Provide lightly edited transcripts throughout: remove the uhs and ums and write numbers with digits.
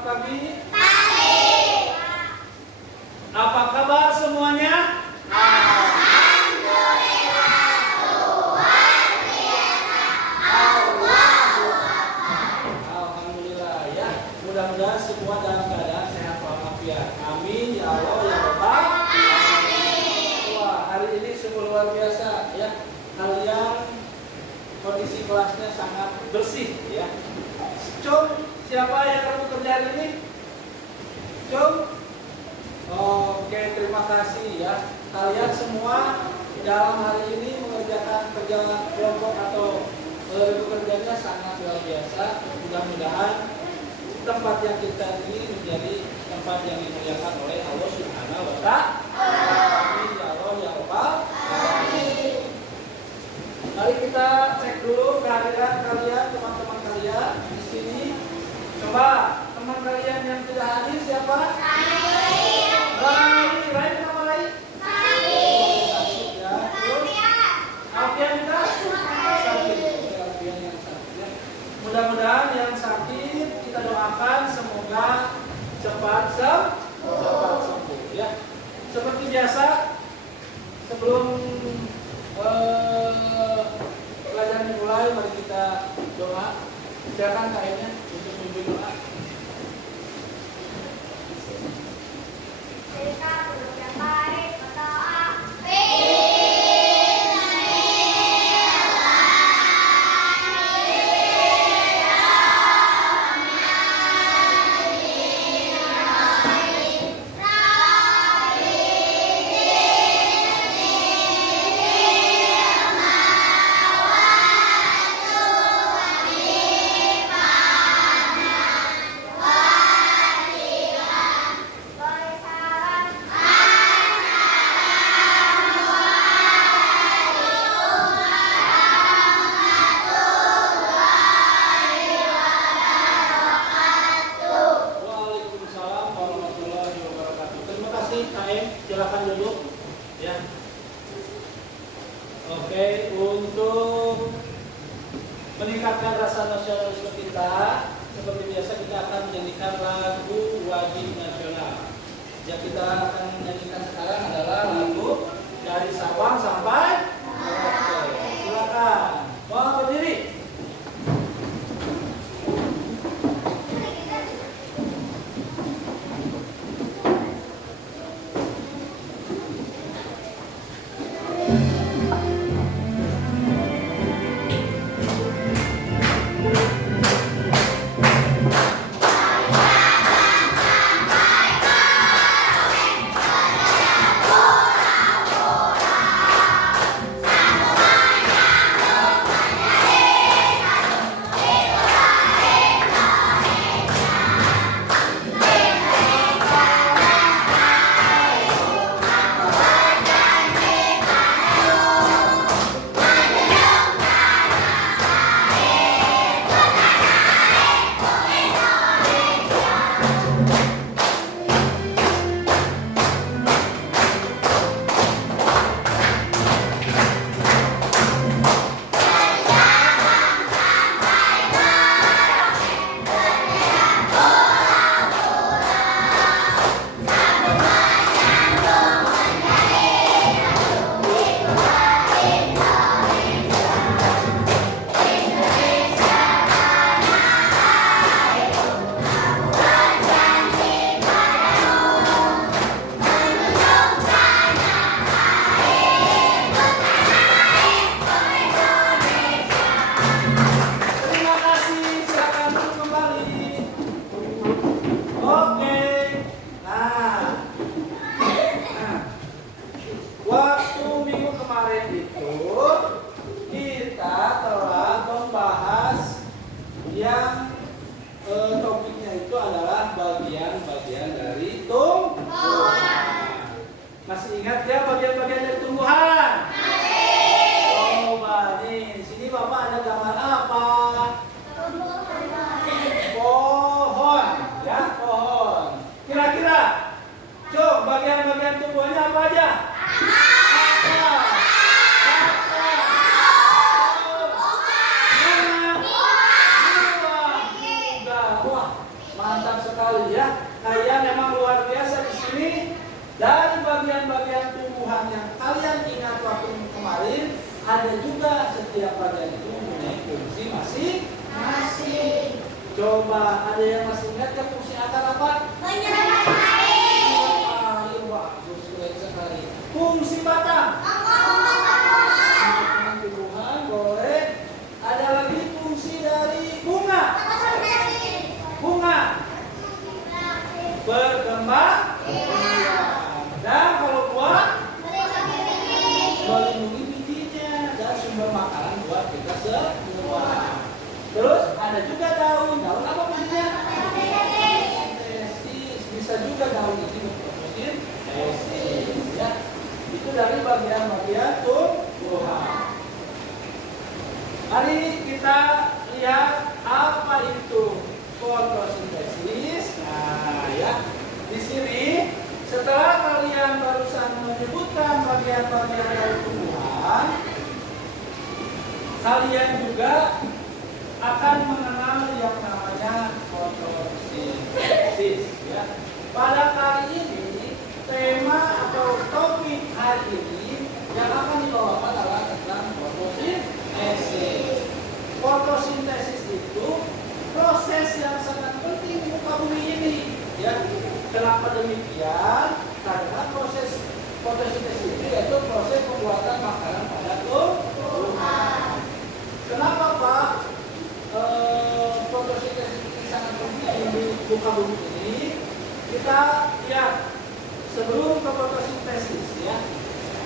Selamat pagi. Apa kabar semuanya? Alhamdulillah ya. Mudah-mudahan semua dalam keadaan sehat walafiat. Amin ya Allah ya Rabbal alamin. Wah, hari ini sungguh luar biasa ya. Kalian kondisi kelasnya sangat bersih ya. Cung, siapa yang kamu kerja hari ini? Cung? Oke, terima kasih ya. Kalian semua dalam hari ini mengerjakan kerja kelompok atau pekerjaannya sangat luar biasa. Mudah-mudahan tempat yang kita ini menjadi tempat yang dimuliakan oleh Allah Subhanahu wa Ta'ala. Amin ya Allah ya Rabbal alamin. Mari kita cek dulu kehadiran kalian, teman-teman kalian di sini. Coba teman kalian yang tidak hadir siapa? Rai, kenapa Rai? Sakit ya. Terus Alfian juga sakit. Alfian yang sakit ya. Mudah-mudahan yang sakit kita doakan semoga cepat sembuh ya. Seperti biasa sebelum pelajaran dimulai, mari kita doa. Silakan kayaknya untuk memimpin doa. Silakan duduk ya. Oke, untuk meningkatkan rasa nasionalisme kita, seperti biasa kita akan menyanyikan lagu wajib nasional. Yang kita akan menyanyikan sekarang adalah lagu dari Sabang sampai Merauke. Silakan, mau berdiri. Topiknya itu adalah bagian-bagian dari tumbuhan. Masih ingat ya bagian-bagian dari tumbuhan? Coba nih, di sini Bapak ada gambar apa? Pohon, ya pohon. Kira-kira, coba bagian-bagian tumbuhannya apa aja? Mantap sekali ya. Kalian memang luar biasa di sini. Dari bagian-bagian tumbuhan yang kalian ingat waktu kemarin, ada juga setiap bagian itu mempunyai fungsi masing-masing. Coba ada yang masih ingat ke fungsi akar apa? Menyerap air. Bagus sekali. Fungsi batang. Tumbuhan boleh. Ada lagi fungsi dari bunga. Bunga berkembang. Dan kalau buah melindungi bijinya dan sumber makanan buat kita semua. Terus ada juga daun. Daun apa fungsinya? Fotosintesis. Bisa juga daun ini berfotosintesis ya. Itu dari bagian-bagian tumbuhan. Mari kita lihat apa itu fotosintesis. Nah, ya. Di sini setelah kalian barusan menyebutkan bagian-bagian dari tumbuhan, kalian juga akan mengenal yang namanya fotosintesis ya. Pada kali ini tema atau topik hari ini yang akan dibawakan adalah tentang fotosintesis. Fotosintesis itu proses yang sangat penting di muka bumi ini ya. Kenapa demikian? Karena proses fotosintesis itu yaitu proses pembuatan makanan pada tumbuhan. Kenapa Pak? Fotosintesis ini sangat penting di muka bumi ini. Kita lihat sebelum ke fotosintesis ya.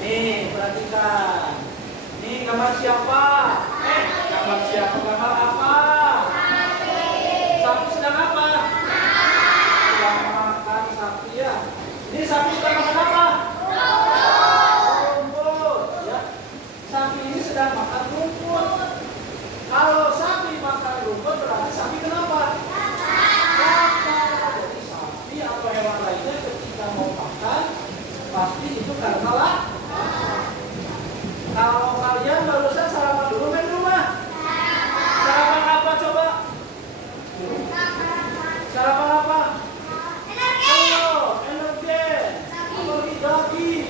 Nih perhatikan. Nih gambar siapa? Gambar siapa? Gambar apa? Sapi sedang apa? Sedang makan sapi ya. Ini sapi sedang makan apa? Rumput ya. Sapi ini sedang makan rumput. Kalau sapi makan rumput berarti sapi kenapa? Lapar. Jadi sapi atau hewan lainnya ketika mau makan pasti itu karena lapar. Kalau kalian barusan sarapan dulu main rumah. Sarapan apa coba? Sarapan apa? Energen. Apalagi daging,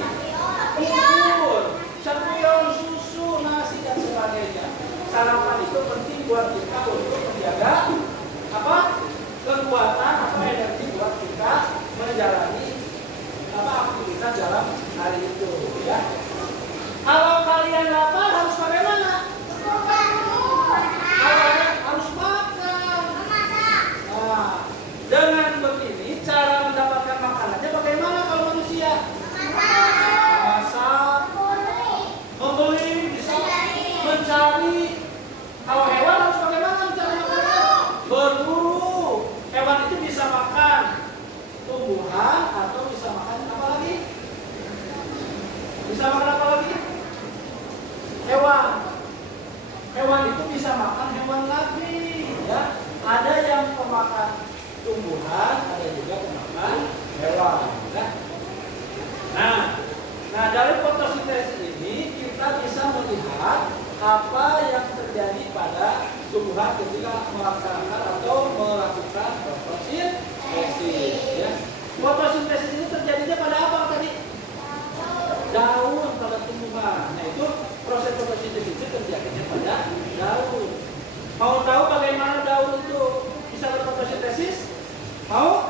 bubur, champion, susu, nasi dan sebagainya. Sarapan itu penting buat kita untuk menjaga apa? Kekuatan atau energi buat kita menjalani apa aktivitas dalam hari itu ya. Kalau kalian lapar harus bagaimana? Harus makan. Nah, dengan begini cara mendapatkan makanannya bagaimana kalau manusia? Masak, membeli, bisa mencari. Kalau hewan harus bagaimana mencari makanan? Berburu. Hewan itu bisa makan tumbuhan atau bisa makan apa lagi? Bisa makan apa lagi? Hewan. Hewan itu bisa makan hewan lagi ya. Ada yang pemakan tumbuhan, ada juga pemakan hewan ya. Nah dari fotosintesis ini kita bisa melihat apa yang terjadi pada tumbuhan ketika melaksanakan atau melakukan fotosintesis ya. Fotosintesis ini terjadinya pada apa tadi? Daun pada tumbuhan. Nah itu proses fotosintesis itu terjadinya pada daun. Mau tahu bagaimana daun itu bisa berfotosintesis? Mau?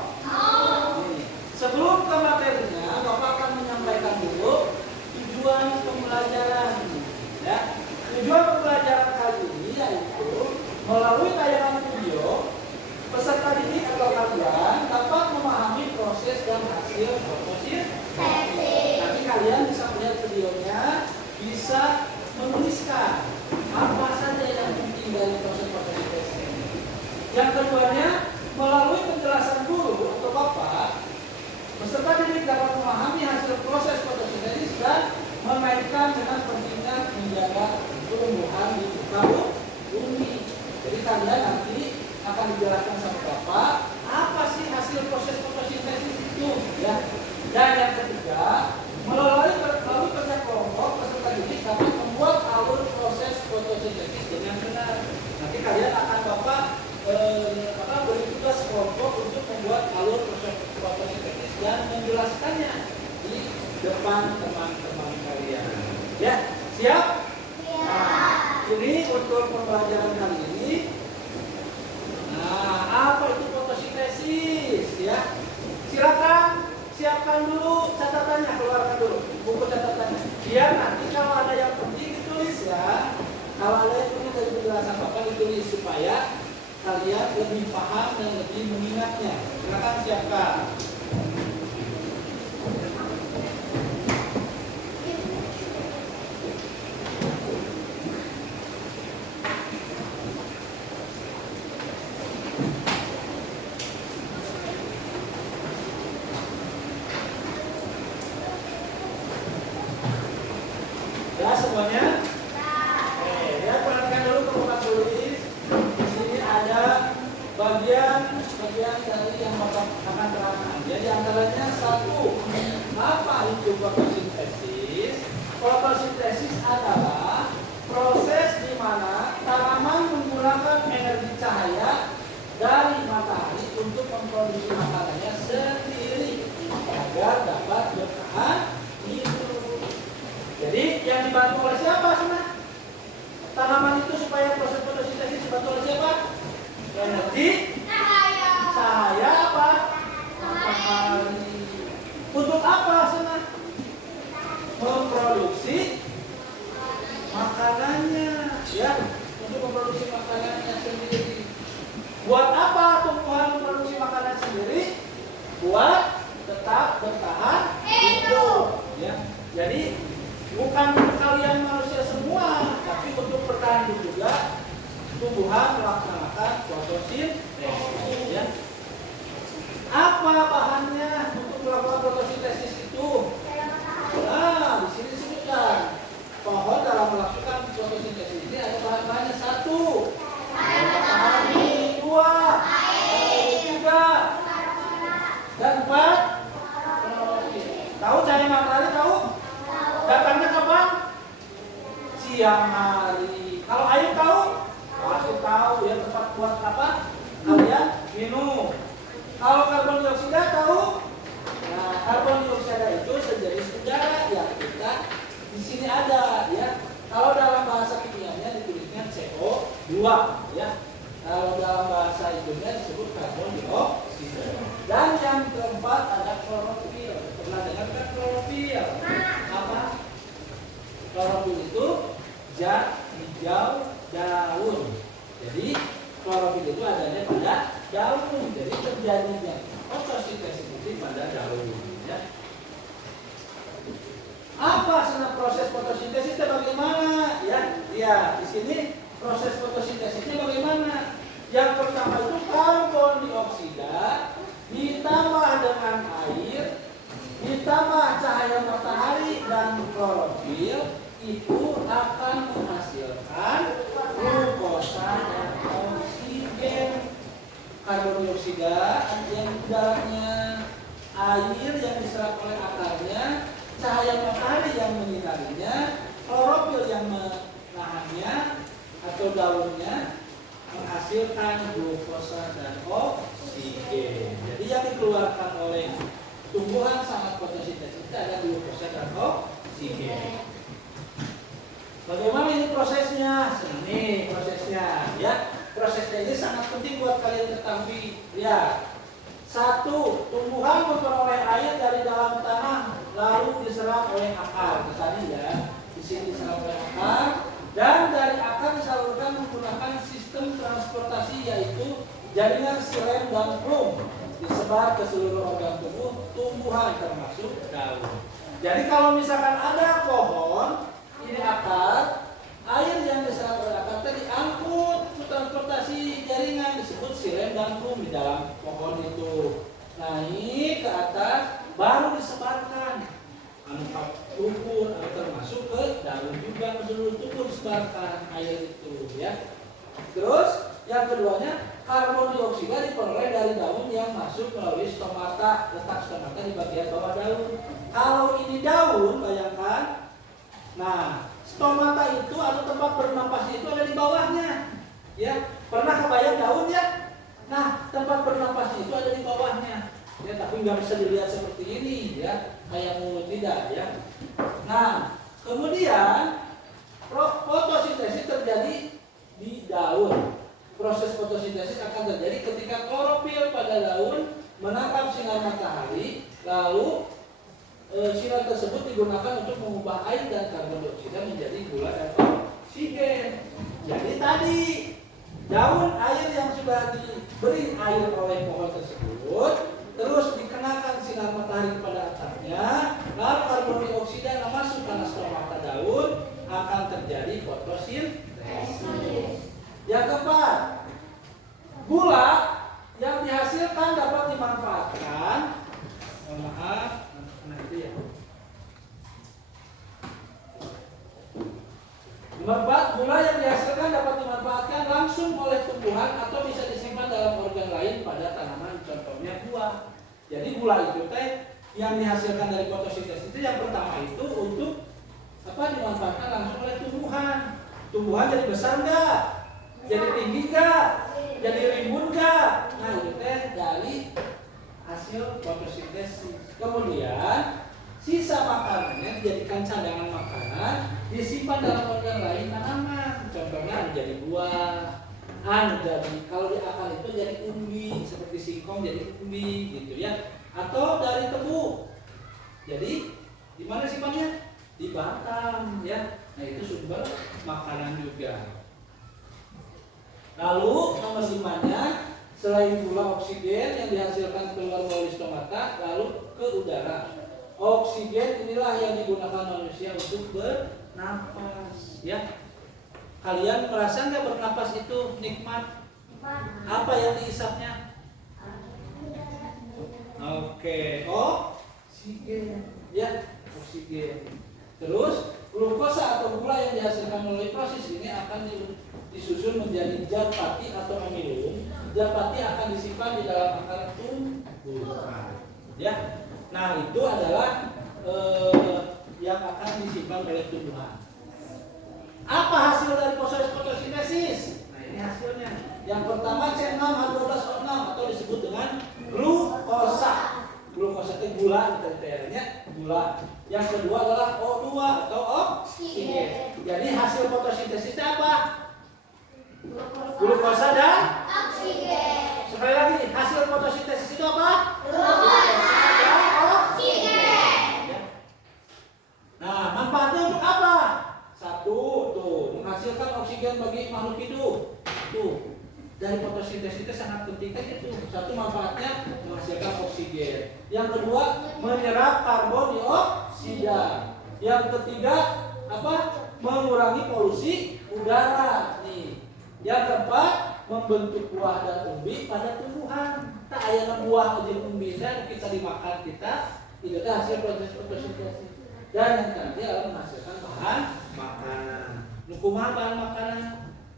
depan teman-teman kalian. Ya, siap? Nah, ini untuk pembelajaran kali ini. Nah, apa itu fotosintesis? Ya, silakan siapkan dulu catatannya, keluarkan dulu buku catatannya. Biar nanti kalau ada yang penting ditulis ya. Kalau ada yang penting dari penjelasan Bapak ditulis supaya kalian lebih paham dan lebih mengingatnya. Silakan siapkan. Ya semuanya? Oke, ya perhatikan dulu ke buku tulis. Di sini ada bagian dari yang Bapak akan terangkan. Jadi antaranya satu, apa itu fotosintesis? Fotosintesis adalah proses di mana tanaman menggunakan energi cahaya dari matahari untuk memproduksi makanannya sendiri agar dapat bertahan hidup. Jadi yang dibantu oleh siapa sebenarnya? Tanaman itu supaya proses fotosintesis dibantu oleh siapa? Energi cahaya apa? Matahari. Untuk apa sebenarnya? Memproduksi makanannya, ya, untuk memproduksi makanannya sendiri. Buat apa tumbuhan memproduksi makanan sendiri? Buat tetap bertahan hidup, ya. Jadi bukan untuk kalian manusia semua, tapi untuk bertahan hidup juga tumbuhan melaksanakan fotosintesis, ya. Apa bahannya untuk melakukan fotosintesis itu? Nah, di sini disebutkan pohon dalam melakukan fotosintesis ini ada bahan-bahannya. Satu, matahari. Dua, air. Tiga, dan empat, klorofil. Tahu cahaya matahari? Tahu? Datangnya kapan? Siang hari. Kalau air tahu? Pasti tahu ya, tempat buat apa? Kalian minum. Kalau karbon dioksida tahu? Nah, karbon dioksida itu sejenis udara yang kita di sini ada ya. Kalau dalam bahasa kimianya ditulisnya CO2 ya. Kalau dalam bahasa itunya disebut karbon dioksida. Dan yang keempat ada klorofil. Pernah dengar kan klorofil? Apa? Klorofil itu zat hijau daun. Jadi klorofil itu adanya pada daun. Jadi terjadinya fotosintesis itu pada daun. Ya. Apa sebenarnya proses fotosintesisnya bagaimana? Ya, lihat di sini proses fotosintesisnya bagaimana? Yang pertama itu karbon dioksida ditambah dengan air, ditambah cahaya matahari dan klorofil itu akan menghasilkan glukosa dan oksigen. Karbon dioksida yang udaranya, air yang diserap oleh akarnya, cahaya matahari yang menyinarinya, klorofil yang menahannya atau daunnya menghasilkan glukosa dan oksigen. Jadi yang dikeluarkan oleh tumbuhan sangat fotosintesis ada glukosa dan oksigen. Bagaimana ini prosesnya? Ini prosesnya, ya. Prosesnya ini sangat penting buat kalian ketahui. Ya, satu, tumbuhan memperoleh air dari dalam tanah lalu diserap oleh akar. Tadi ya, di sini diserap oleh akar dan dari akar disalurkan menggunakan sistem transportasi yaitu jaringan xilem dan plum disebar ke seluruh organ tubuh tumbuhan termasuk daun. Jadi kalau misalkan ada pohon, ini akar, air yang diserap oleh akar tadi diangkut ke transportasi jaringan disebut xilem dan plum di dalam pohon itu. Naik ke atas baru disebarkan angkat tubuh termasuk ke daun juga ke seluruh tubuh disebarkan air itu ya. Terus yang keduanya karbon dioksida diperoleh dari daun yang masuk melalui stomata, letak stomata di bagian bawah daun. Kalau ini daun bayangkan, nah stomata itu atau tempat bernapasnya itu ada di bawahnya ya. Pernah kebayang daun ya? Nah tempat bernapasnya itu ada di bawahnya. Ya, tapi nggak bisa dilihat seperti ini ya, kayak mulut tidak ya. Nah, kemudian fotosintesis terjadi di daun. Proses fotosintesis akan terjadi ketika klorofil pada daun menangkap sinar matahari, lalu sinar tersebut digunakan untuk mengubah air dan karbon dioksida menjadi gula dan oksigen. Jadi tadi daun air yang sudah diberi air oleh pohon tersebut terus dikenakan sinar matahari kepada atapnya, lalu karbon dioksida yang masuk ke stomata daun, akan terjadi fotosintesis. Yang keempat, gula yang dihasilkan dapat dimanfaatkan. Mohon maaf, nah itu ya. Nomor 4, gula yang dihasilkan dapat dimanfaatkan langsung oleh tumbuhan atau bisa disimpan dalam organ lain pada tanaman, contohnya buah. Jadi gula itu teh yang dihasilkan dari fotosintesis itu yang pertama itu untuk dimanfaatkan langsung oleh tumbuhan. Tumbuhan jadi besar enggak? Jadi tinggi enggak? Jadi rimbun enggak? Nah itu teh dari hasil fotosintesis. Kemudian sisa makanannya dijadikan cadangan makanan, disimpan dalam organ lain tanaman. Contohnya menjadi buah, jadi kalau di akar itu jadi umbi, seperti singkong jadi umbi gitu ya. Atau dari tebu. Jadi di mana simpannya? Di batang ya. Nah itu sumber makanan juga. Lalu nomor 5-nya, selain gula, oksigen yang dihasilkan keluar melalui stomata lalu ke udara. Oksigen inilah yang digunakan manusia untuk bernapas ya. Kalian merasa nggak bernapas itu nikmat? Apa yang dihisapnya? Oke, oksigen ya, oksigen. Terus glukosa atau gula yang dihasilkan melalui proses ini akan disusun menjadi zat pati atau amilum. Zat pati akan disimpan di dalam akar tumbuhan ya. Nah itu adalah yang akan disimpan oleh tumbuhan. Apa hasil dari proses fotosintesis? Nah ini hasilnya. Yang pertama C6H12O6 atau disebut dengan glukosa. Glukosa itu gula, detailnya gula. Yang kedua adalah O2 atau oksigen. Jadi hasil fotosintesis apa? Glukosa dan oksigen. Sekali lagi, hasil fotosintesis itu apa? Glukosa dan oksigen. Nah, manfaatnya untuk apa? Satu, tuh, menghasilkan oksigen bagi makhluk hidup. Tuh, dari fotosintesis itu sangat penting kan itu. Satu, manfaatnya menghasilkan oksigen. Yang kedua, menyerap karbon dioksida. Yang ketiga, mengurangi polusi udara. Nih. Yang keempat, membentuk buah dan umbi pada tumbuhan. Tak ayana buah atau umbi kita dimakan itu hasil proses fotosintesis. Dan yang terakhir adalah menghasilkan bahan makanan. Kumaha bahan makanan?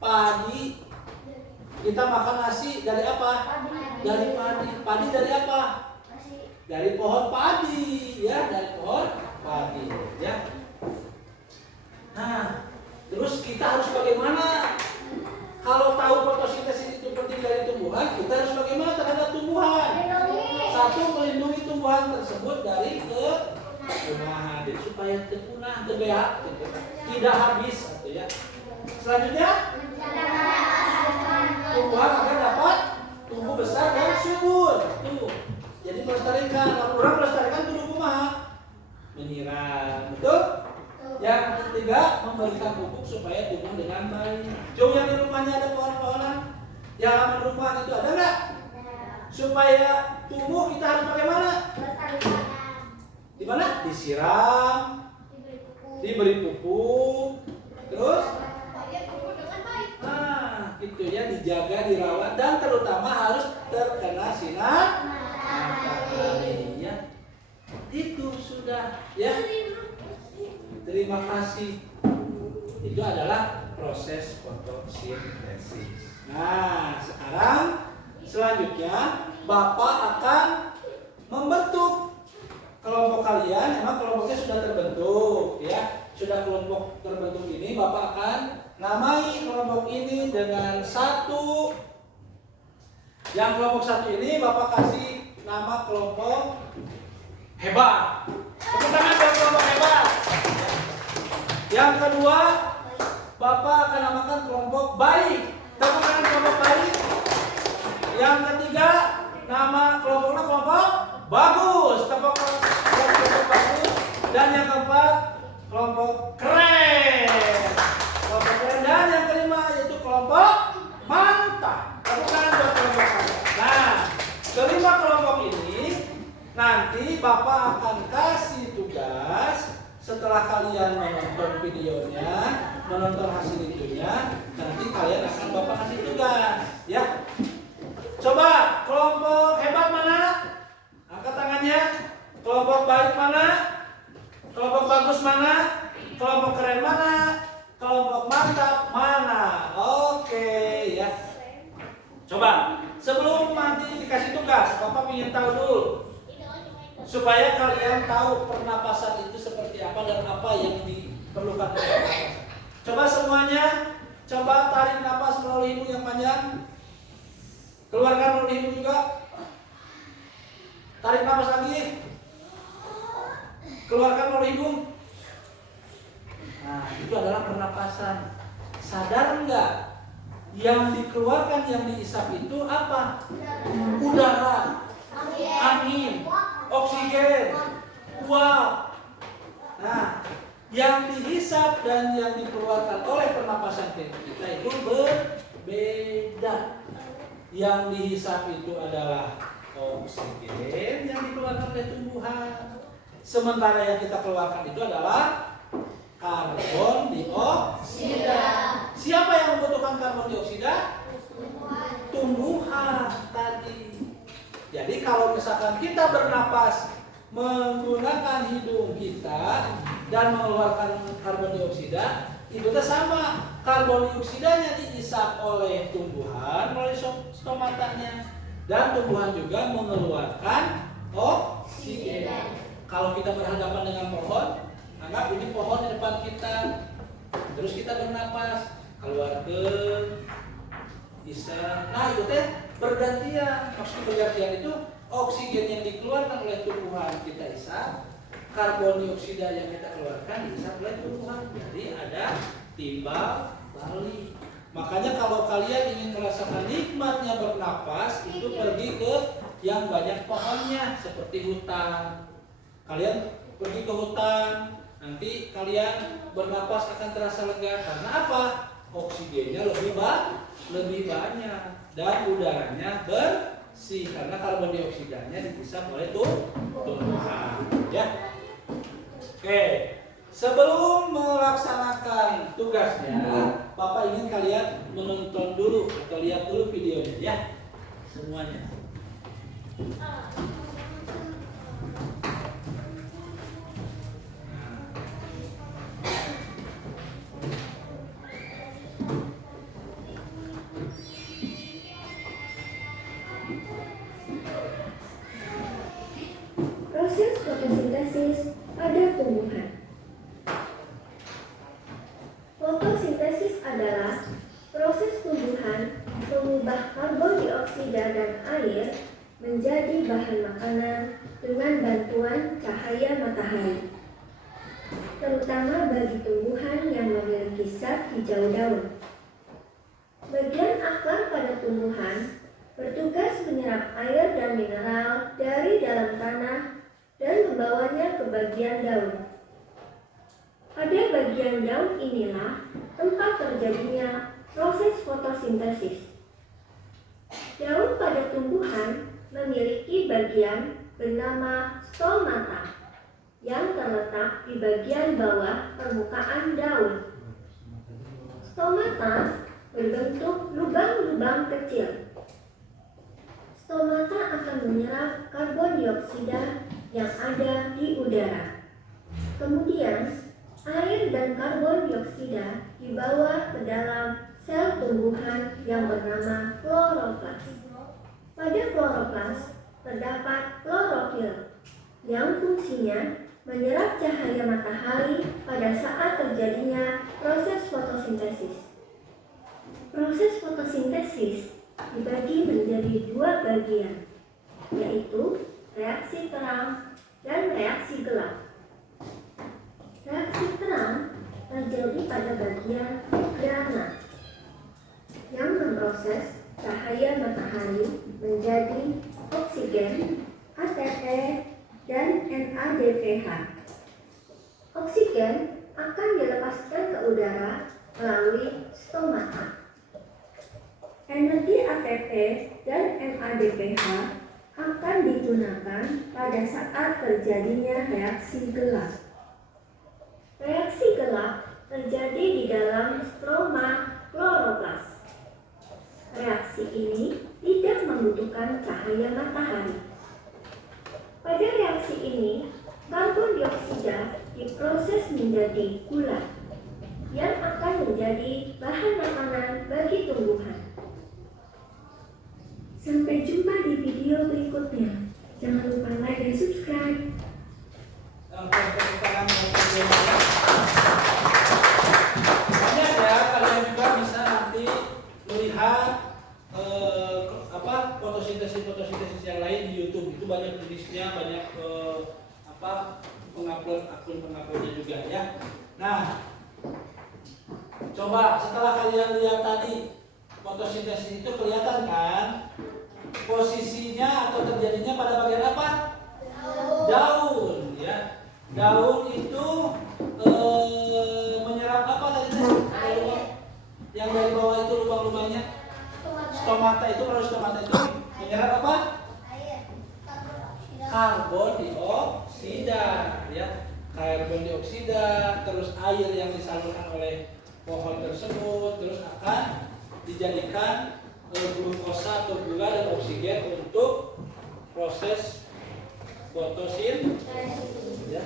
Padi. Kita makan nasi dari apa? Dari padi. Padi dari apa? Dari pohon padi, ya, dari pohon padi, ya. Nah, terus kita harus bagaimana? Kalau tahu fotosintesis itu penting dari tumbuhan, kita harus bagaimana terhadap tumbuhan? Satu, melindungi tumbuhan tersebut dari kepunahan, supaya punah, tidak habis, gitu ya. Selanjutnya, tumbuhan agar dapat tumbuh besar dan subur. Tuh. Jadi melestarikan, orang melestarikan kudu kumaha? Menyiram, betul? Yang ketiga, memberikan pupuk supaya tumbuh dengan baik. Jauh yang di rumahnya ada pohon-pohonan, di halaman rumah itu ada nggak? Supaya tumbuh kita harus bagaimana? Di mana? Disiram, diberi pupuk, terus? Nah, itu ya, dijaga, dirawat, dan terutama harus terkena sinar matahari. Ya, itu sudah ya. Terima kasih. Itu adalah proses fotosintesis. Nah, sekarang selanjutnya Bapak akan membentuk kelompok kalian. Emang kelompoknya sudah terbentuk, ya. Sudah kelompok terbentuk ini, Bapak akan namai kelompok ini dengan satu. Yang kelompok satu ini Bapak kasih nama kelompok hebat. Tepuk tangan buat kelompok hebat. Yang kedua, Bapak akan namakan kelompok baik. Tepuk tangan kelompok baik. Yang ketiga, nama kelompoknya kelompok bagus. Tepuk tangan kelompok bagus. Dan yang keempat, kelompok keren. Kelompok keren. Dan yang kelima yaitu kelompok mantap. Tepuk tangan buat kelompok mantap. Nah, kelima kelompok ini nanti Bapak akan kasih tugas setelah kalian menonton videonya, menonton hasil itunya, nanti kalian akan Bapak kasih tugas, ya. Coba kelompok hebat mana? Angkat tangannya. Kelompok baik mana? Kelompok bagus mana? Kelompok keren mana? Kelompok mantap mana? Oke, ya. Coba sebelum nanti dikasih tugas, Bapak ingin tahu dulu supaya kalian tahu pernapasan itu seperti apa dan apa yang diperlukan oleh pernapasan. Coba semuanya, coba tarik napas melalui hidung yang panjang. Keluarkan melalui hidung juga. Tarik napas lagi. Keluarkan melalui hidung. Nah, itu adalah pernapasan. Sadar enggak? Yang dikeluarkan, yang dihisap itu apa? Udara, angin, oksigen, uap. Nah, yang dihisap dan yang dikeluarkan oleh pernapasan kita itu berbeda. Yang dihisap itu adalah oksigen yang dikeluarkan oleh tumbuhan. Sementara yang kita keluarkan itu adalah karbon dioksida. Siapa yang membutuhkan karbon dioksida? Tumbuhan tadi. Jadi kalau misalkan kita bernapas menggunakan hidung kita dan mengeluarkan karbon dioksida, itu sama. Karbon dioksidanya dihisap oleh tumbuhan melalui stomatanya, dan tumbuhan juga mengeluarkan oksigen. Kalau kita berhadapan dengan pohon, anggap ini pohon di depan kita, terus kita bernapas, keluarkan, bisa. Nah itu teh bergantian. Maksud bergantian itu oksigen yang dikeluarkan oleh tumbuhan kita hisap, karbon dioksida yang kita keluarkan dihisap oleh tumbuhan. Jadi ada timbal balik. Makanya kalau kalian ingin merasakan nikmatnya bernapas, itu pergi ke yang banyak pohonnya seperti hutan. Kalian pergi ke hutan, nanti kalian bernapas akan terasa lega. Karena apa? Oksigennya lebih banyak dan udaranya bersih karena karbon dioksidanya dihisap oleh tumbuhan. Ya. Oke. Sebelum melaksanakan tugasnya, Bapak ingin kalian menonton dulu atau lihat dulu videonya, ya, semuanya. Proses fotosintesis pada tumbuhan. Fotosintesis adalah proses tumbuhan mengubah karbon dioksida dan air menjadi bahan makanan dengan bantuan cahaya matahari, terutama bagi tumbuhan yang memiliki zat hijau daun. Bagian akar pada tumbuhan bertugas menyerap air dan mineral dari dalam tanah dan membawanya ke bagian daun. Pada bagian daun inilah tempat terjadinya proses fotosintesis. Daun pada tumbuhan memiliki bagian bernama stomata yang terletak di bagian bawah permukaan daun. Stomata berbentuk lubang-lubang kecil. Stomata akan menyerap karbon dioksida yang ada di udara. Kemudian, air dan karbon dioksida dibawa ke dalam sel tumbuhan yang bernama kloroplas. Pada kloroplas terdapat klorofil yang fungsinya menyerap cahaya matahari pada saat terjadinya proses fotosintesis. Proses fotosintesis dibagi menjadi dua bagian, yaitu reaksi terang, dan reaksi gelap. Reaksi terang terjadi pada bagian grana yang memproses cahaya matahari menjadi oksigen, ATP, dan NADPH. Oksigen akan dilepaskan ke udara melalui stomata. Energi ATP dan NADPH akan digunakan pada saat terjadinya reaksi gelap. Reaksi gelap terjadi di dalam stroma kloroplas. Reaksi ini tidak membutuhkan cahaya matahari. Pada reaksi ini, karbon dioksida diproses menjadi gula yang akan menjadi bahan makanan bagi tumbuhan. Sampai jumpa di video berikutnya. Jangan lupa like dan subscribe. Banyak ya, kalian juga bisa nanti melihat fotosintesis yang lain di YouTube. Itu banyak jenisnya, banyak pengupload akun penguploadnya juga ya. Nah, coba setelah kalian lihat tadi fotosintesis itu kelihatan kan posisinya atau terjadinya pada bagian apa? Daun ya. Daun itu menyerap apa tadi? Yang dari bawah itu lubang-lubangnya. Stomata itu menyerap apa? Karbon dioksida ya. Karbon dioksida, terus air yang disalurkan oleh pohon tersebut terus akan dijadikan glukosa atau gula dan oksigen untuk proses fotosintesis ya.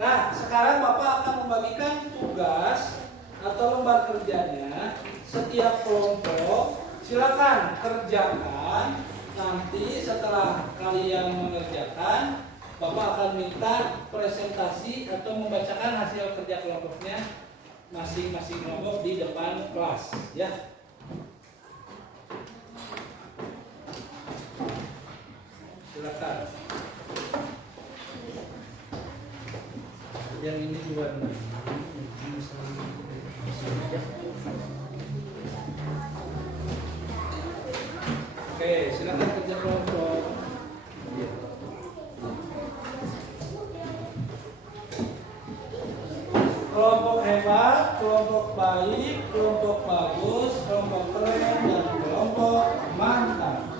Nah, sekarang Bapak akan membagikan tugas atau lembar kerjanya setiap kelompok. Silakan kerjakan. Nanti setelah kalian mengerjakan, Bapak akan minta presentasi atau membacakan hasil kerja kelompoknya masing-masing kelompok di depan kelas ya. Silakan. Yang ini juga oke, silakan kerja kelompok. Kelompok hebat, kelompok baik, kelompok bagus, kelompok keren, dan kelompok mantap.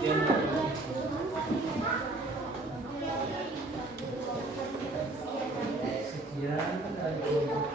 Sekian dari kelompok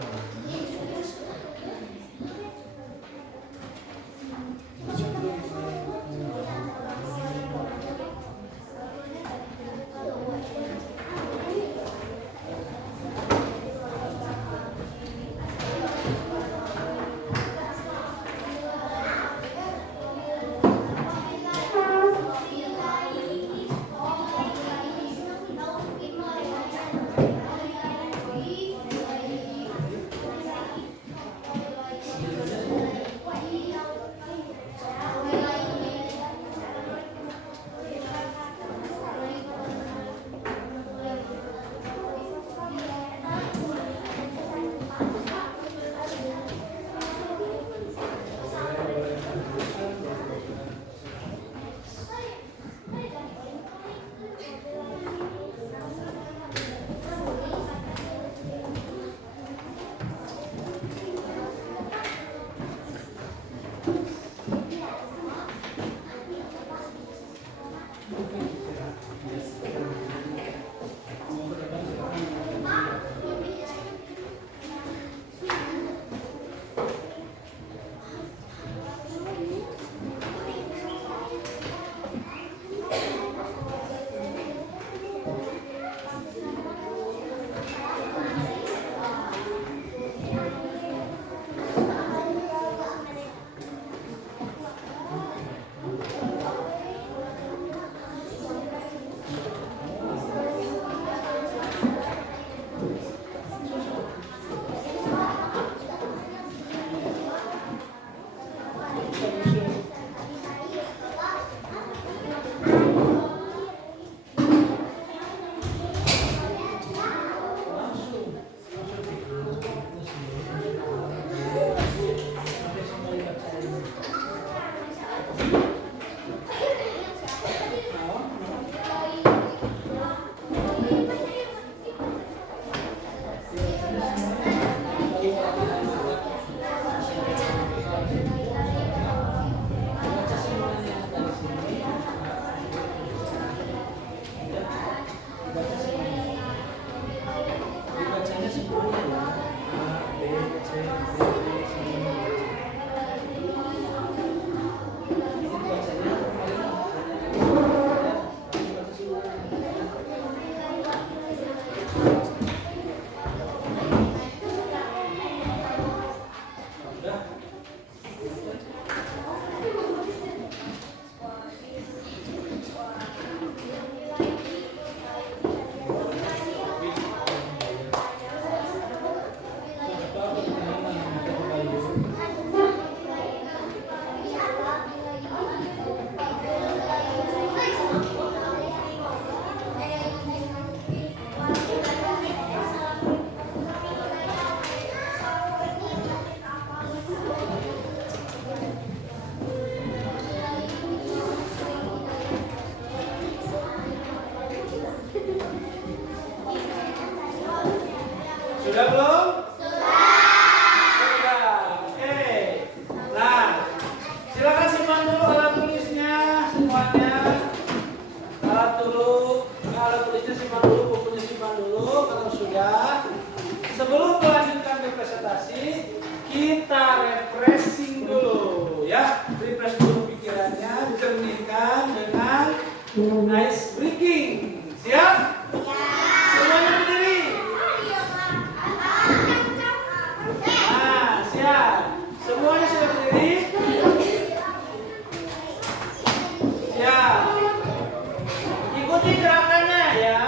Sudah belum? Sudah. Oke. Nah, silakan simpan dulu alat tulisnya semuanya. Alat tulisnya simpan dulu, bukunya simpan dulu kalau sudah. Sebelum melanjutkan ke presentasi, kita refreshing dulu ya. Refresh dulu pikirannya, dicernihkan dengan ice breaking. Siap? Semuanya berdiri. Siap. Semuanya sudah berdiri? Siap. Ikuti gerakannya ya.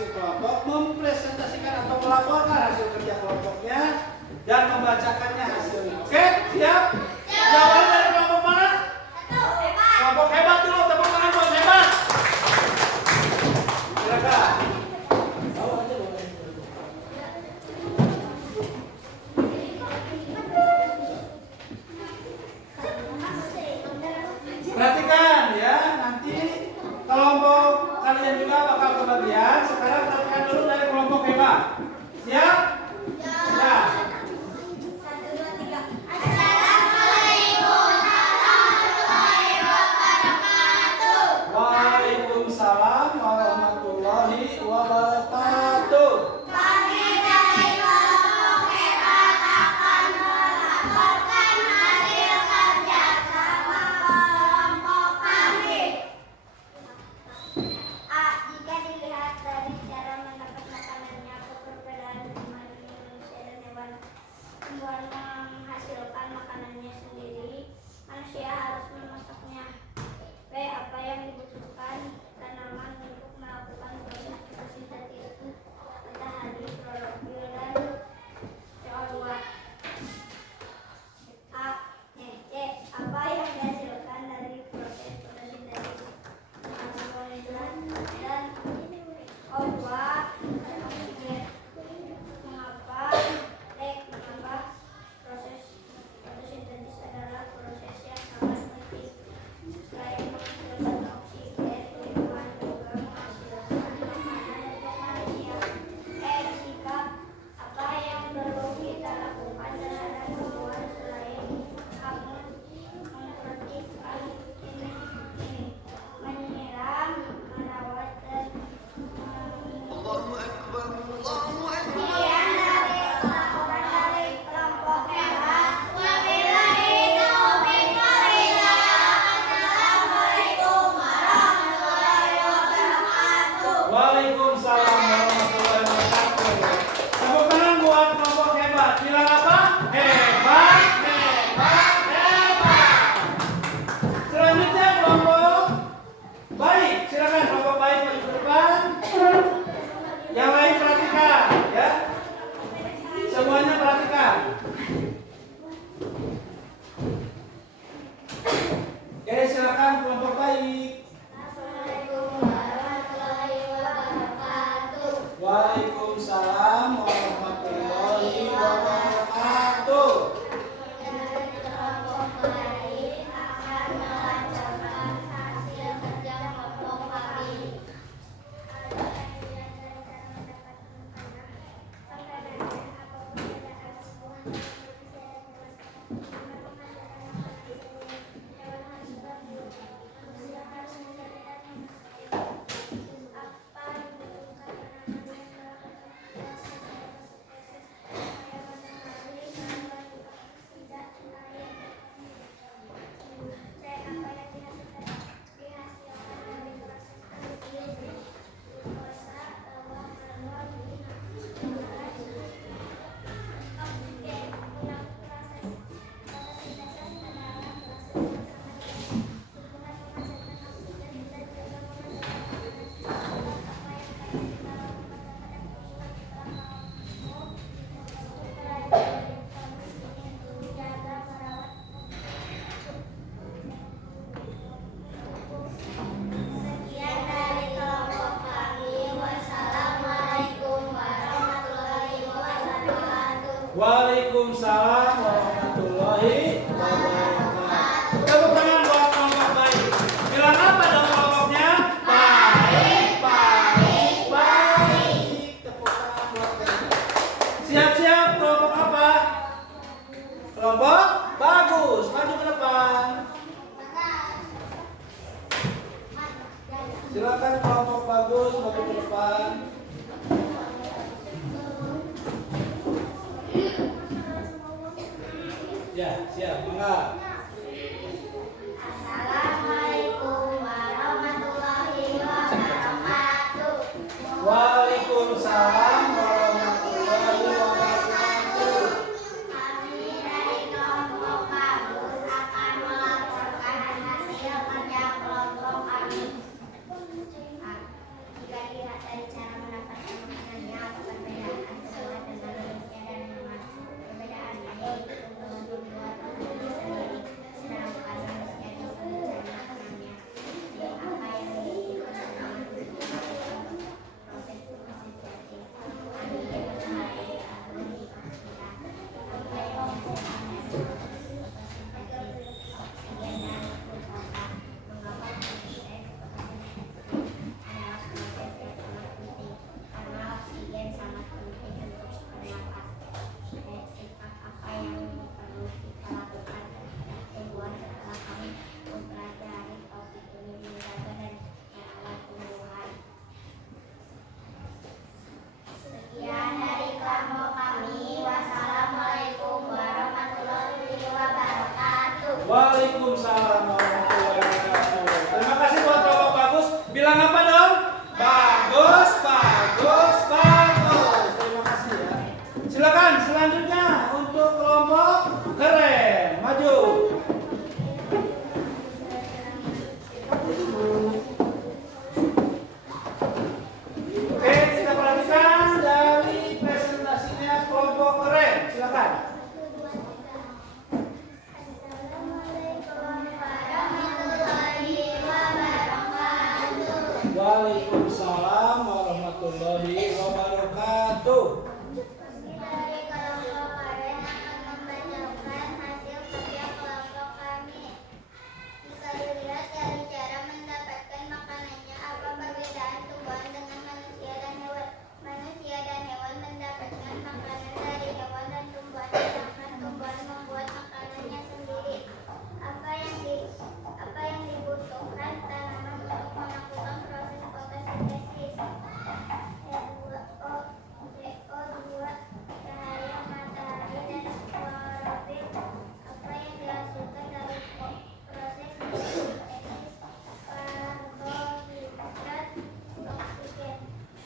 masing-masing kelompok mempresentasikan atau melaporkan hasil kerja kelompoknya dan membacakannya hasilnya. Oke, siap? Jawaban dari kelompok mana? Kelompok hebat dulu, tepuk tangan buat hebat. Silakan. Perhatikan ya, nanti kelompok kalian juga bakal kebagian. Sekarang perhatikan dulu dari kelompok hebat. Siap? Ya. Waalaikumsalam warahmatullahi wabarakatuh. Jika dilihat dari cara mendapat makanannya, perbedaan pribadi manusia dan hewan tumbuhan menghasilkan makanannya sendiri, manusia harus memasaknya. B. Apa yang dibutuhkan tanaman untuk melakukan proses fotosintesis, matahari, klorofil, dan CO2. C. Apa yang dihasilkan dari proses fotosintesis, karbon dan O2 dan oksigen. Mengapa? Mengapa proses fotosintesis adalah proses yang sangat penting. Selain menghasilkan oksigen, tumbuhan juga menghasilkan makanan untuk manusia. Sikap apa yang perlu kita lakukan terhadap tumbuhan selain memperhatikan ini? Menyiram, merawat, dan sekian dari laporan dari kelompok hebat. Wabillahi taufiq wal hidayah. Assalamualaikum warahmatullahi wabarakatuh. Waalaikumsalam warahmatullahi wabarakatuh. Tepuk tangan buat kelompok hebat. Bilang apa? Hebat, hebat, hebat. Selanjutnya kelompok baik. Silakan kelompok baik maju ke depan. Yang lain perhatikan, ya. Semuanya perhatikan. Oke, silakan kelompok baik. Assalamualaikum warahmatullahi wabarakatuh. Waalaikumsalam warahmatullahi wabarakatuh. Dari kelompok lain akan melancarkan hasil kerja kelompok kami. Sekian dari kelompok kami. Wassalamualaikum warahmatullahi wabarakatuh. Waalaikumsalam warahmatullahi wabarakatuh. Tepuk tangan buat kelompok baik. Bilang apa dong kelompoknya? Baik, baik, baik. Tepuk tangan buat mereka. Siap-siap kelompok apa? Kelompok bagus. Maju ke depan. Silakan kelompok bagus maju ke depan. Ya, siap. Enggak. Assalamualaikum warahmatullahi wabarakatuh. Waalaikumsalam warahmatullahi wabarakatuh. Kami dari kelompok bagus akan melaporkan hasil kerja kelompok kami. Jika dilihat dari cara mendapat Waalaikumsalam warahmatullahi wabarakatuh. Terima kasih buat kelompok bagus. Bilang apa dong? Bagus, bagus, bagus. Terima kasih ya. Silakan selanjutnya untuk kelompok keren. Maju. Oke, kita perhatikan dari presentasinya kelompok keren. Silakan. Waalaikumsalam warahmatullahi wabarakatuh. Dari kelompok kalian akan membacakan hasil kerja kelompok kami. Jika dilihat dari cara mendapatkan makanannya, apa perbedaan tumbuhan dengan manusia dan hewan? Manusia dan hewan mendapatkan makanan dari hewan dan tumbuhan, sedangkan tumbuhan membuat makanannya sendiri. Apa yang dibutuhkan tanaman untuk melakukan proses fotosintesis? CO2, cahaya matahari, dan klorofil. Apa yang dihasilkan dari proses fotosintesis? Karbohidrat, oksigen.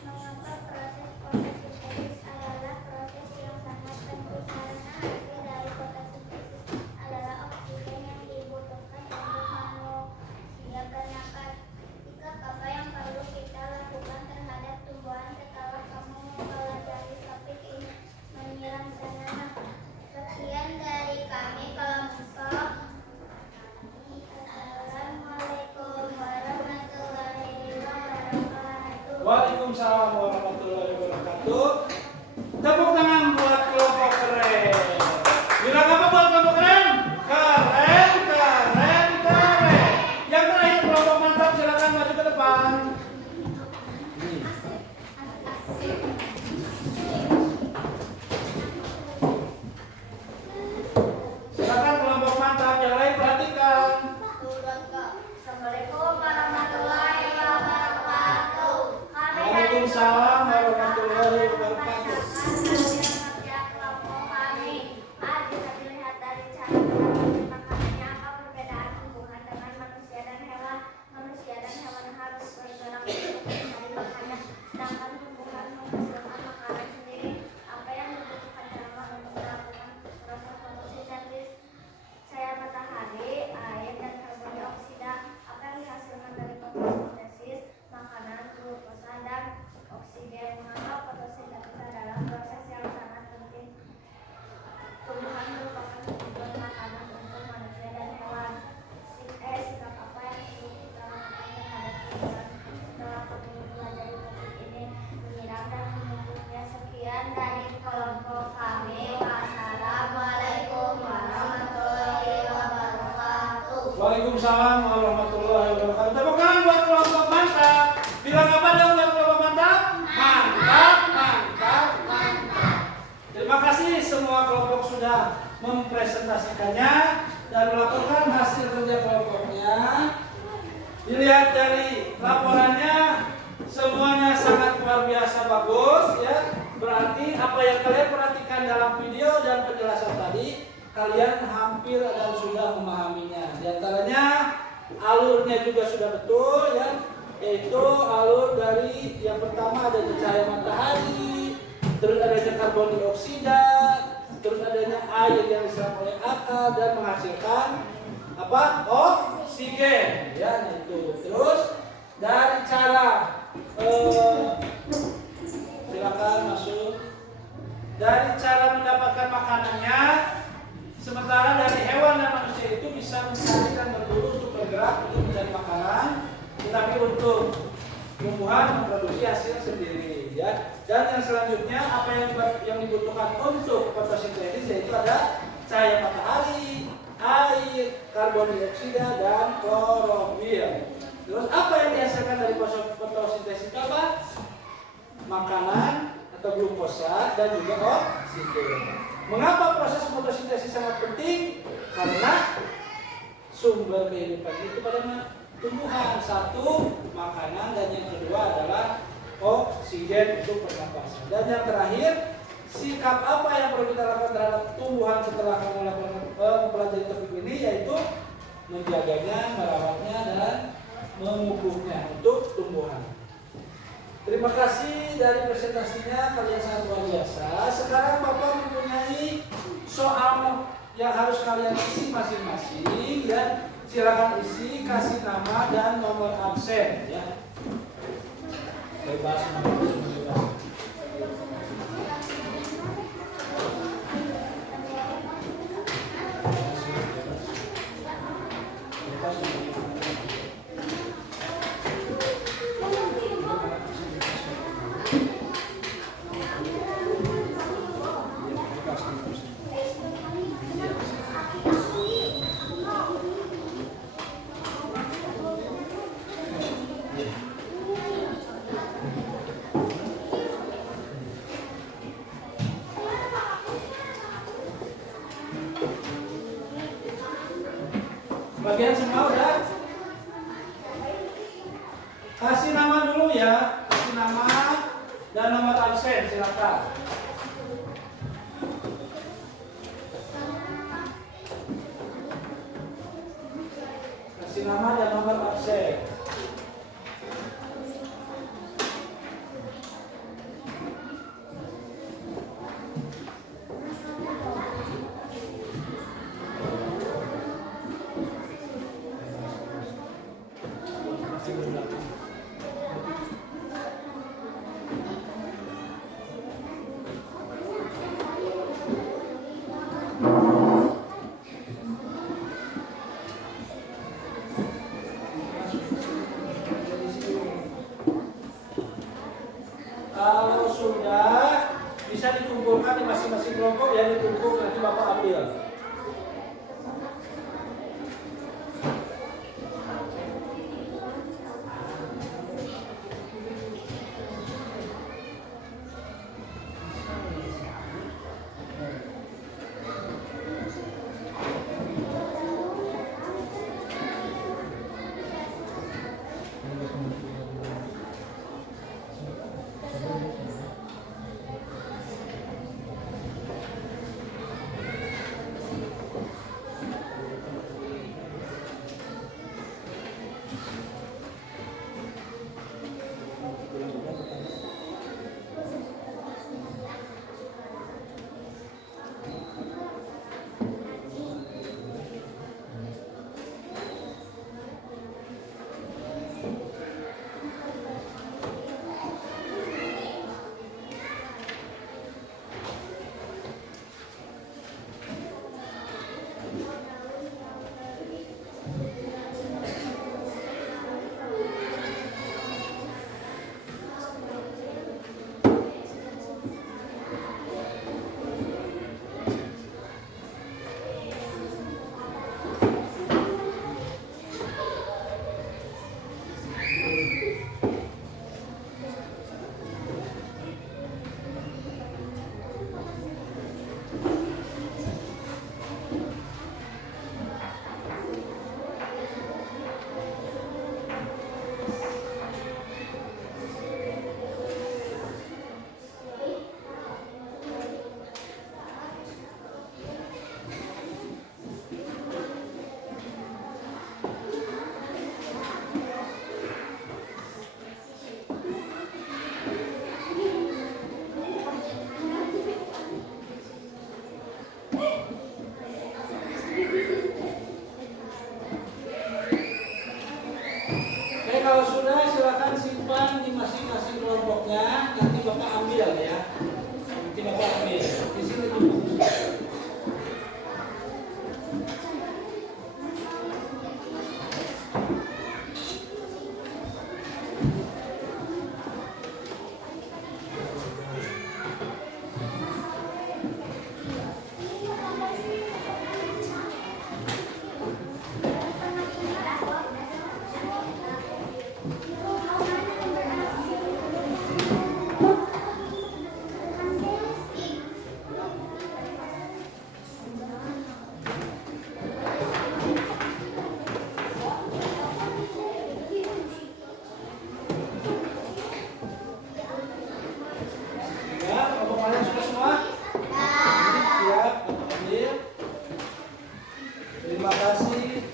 Mengapa proses fotosintesis adalah proses yang sangat penting? Karena hasil dari fotosintesis adalah oksigen yang dibutuhkan untuk manusia bernafas. Apa yang perlu kita lakukan terhadap tumbuhan setelah kamu mempelajari topik ini? Menyiram tanaman. Sekian dari kami kelompok. Assalamualaikum warahmatullahi wabarakatuh. Waalaikumsalam warahmatullahi wabarakatuh. Tepuk tangan buat kelompok keren. Bilang apa buat kelompok keren? Keren, keren, keren. Yang terakhir kelompok mantap, silakan maju ke depan. Silakan kelompok mantap, yang lain perhatikan. Assalamualaikum warahmatullahi wabarakatuh. Waalaikumsalam warahmatullahi wabarakatuh. Kelompok kami. Mari kita lihat dari cara mendapatkan makanannya. Apa perbedaan tumbuhan dengan manusia dan hewan? Manusia dan hewan harus bergerak untuk mencari makanan, sedangkan tumbuhan menghasilkan makanan sendiri. Apa yang dibutuhkan tanaman untuk melakukan proses fotosintesis? Cahaya matahari, air, dan karbon dioksida. Apa yang dihasilkan dari fotosintesis? Makanan, glukosa, dan oksigen. Mengapa fotosintesis adalah proses yang sangat penting? Tumbuhan merupakan sumber makanan untuk manusia dan hewan. Sikap apa yang perlu kita lakukan terhadap tumbuhan setelah kamu mempelajari topik ini? Menyiram dan memupuknya. Sekian dari kelompok kami. Wassalamualaikum warahmatullahi wabarakatuh. Waalaikumsalam warahmatullahi wabarakatuh. Tepuk tangan buat kelompok mantap. Bilang apa dong buat kelompok mantap? Mantap, mantap, mantap. Terima kasih semua kelompok sudah mempresentasikannya dan melaporkan hasil kerja kelompoknya. Dilihat dari laporannya, semuanya sangat luar biasa bagus ya. Berarti apa yang kalian perhatikan dalam video dan penjelasan tadi, kalian hampir dan sudah memahaminya. Di antaranya alurnya juga sudah betul ya, yaitu alur dari yang pertama ada cahaya matahari, terus adanya karbon dioksida, terus adanya air yang diserap oleh akar dan menghasilkan apa? Oksigen ya, itu. Terus dari cara silakan masuk. Dari cara mendapatkan makanannya, sementara dari hewan dan manusia itu bisa mencari dan berburu untuk bergerak untuk mencari makanan, tetapi untuk tumbuhan memproduksi hasil sendiri ya. Dan yang selanjutnya apa yang dibutuhkan untuk fotosintesis, yaitu ada cahaya matahari, air, karbon dioksida, dan klorofil. Terus apa yang dihasilkan dari fotosintesis itu apa? Makanan atau glukosa dan juga oksigen. Mengapa proses fotosintesis sangat penting? Karena sumber kehidupan itu pada tumbuhan. Satu, makanan, dan yang kedua adalah oksigen untuk pernapasan. Dan yang terakhir, sikap apa yang perlu kita lakukan terhadap tumbuhan setelah kamu mempelajari topik ini, yaitu menjaganya, merawatnya, dan memupuknya untuk tumbuhan. Terima kasih dari presentasinya, kalian sangat luar biasa. Sekarang Bapak mempunyai soal yang harus kalian isi masing-masing, ya. Silakan isi, kasih nama dan nomor absen, ya. Bebas, bebas. Bagian semua udah? Kasih nama dulu ya, kasih nama dan nomor absen, silakan. Kasih nama dan nomor absen. Kalau sudah bisa dikumpulkan di masing-masing kelompok, ya ditumpuk, nanti Bapak ambil. Kalau sudah silakan simpan di masing-masing kelompoknya, nanti Bapak ambil ya. Nanti Bapak ambil. Di sini dulu. Terima kasih.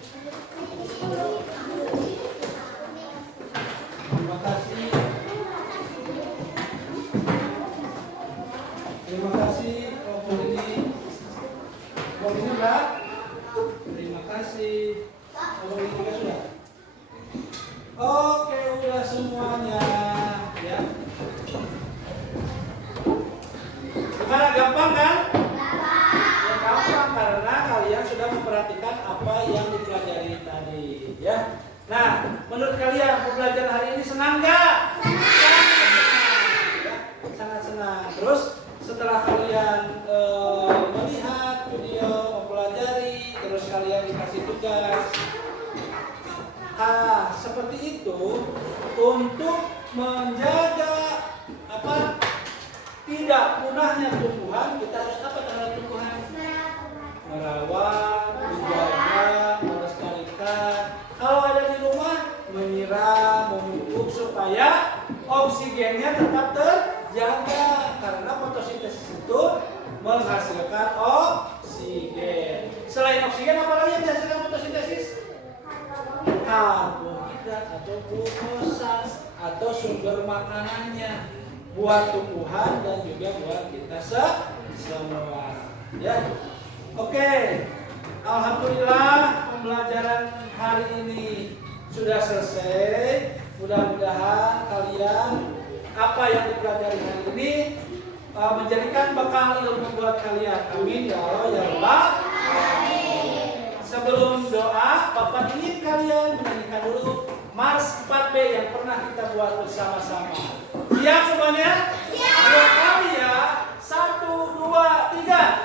Terima kasih. Abang juga sudah. Oke, udah semuanya. Ya. Gimana, gampang kan? Ya, gampang karena kalian sudah memperhatikan apa yang dipelajari tadi. Ya. Nah, menurut kalian pembelajaran hari ini senang nggak? Senang. Ya, sangat senang. Terus setelah kalian melihat video, mempelajari, terus kalian dikasih tugas. Seperti itu untuk menjaga tidak punahnya tumbuhan, kita harus apa terhadap tumbuhan? Merawat, menjaga, melestarikan. Kalau ada di rumah, menyiram, memupuk supaya oksigennya tetap terjaga karena fotosintesis itu menghasilkan oksigen. Selain oksigen, apa lagi yang dihasilkan fotosintesis? Karbohidrat atau glukosa atau sumber makanannya buat tumbuhan dan juga buat kita semua. Ya, oke. Alhamdulillah pembelajaran hari ini sudah selesai. Mudah-mudahan kalian apa yang dipelajari hari ini menjadikan bekal ilmu buat kalian. Amin ya Allah ya Rabbal alamin. Sebelum doa, Bapak ingin kalian menyanyikan dulu Mars 4B yang pernah kita buat bersama-sama. Siap semuanya? Siap. Dua kali ya. 1, 2, 3.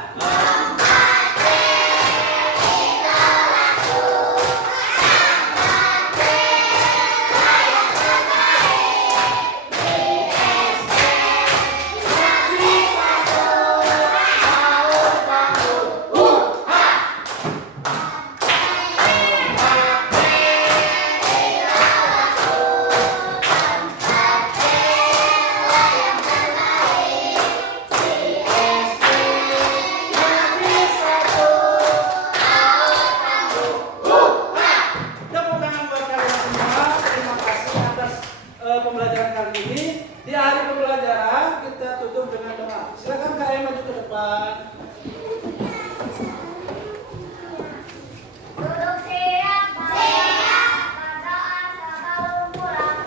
Pembelajaran kali ini di hari pembelajaran kita tutup dengan doa. Silakan Kak Emma maju ke depan. Duduk siap, berdoa sebelum pulang.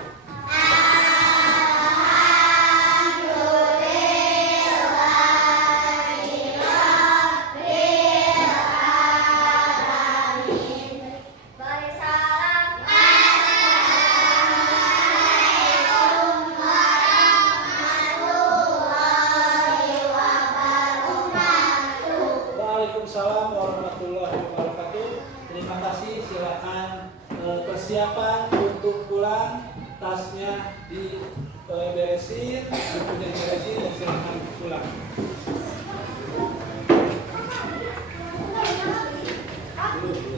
Beri salam. Waalaikumsalam warahmatullahi wabarakatuh. Terima kasih. Silakan persiapan untuk pulang, tasnya diberesin, bukunya diberesin dan silakan pulang. Dulu.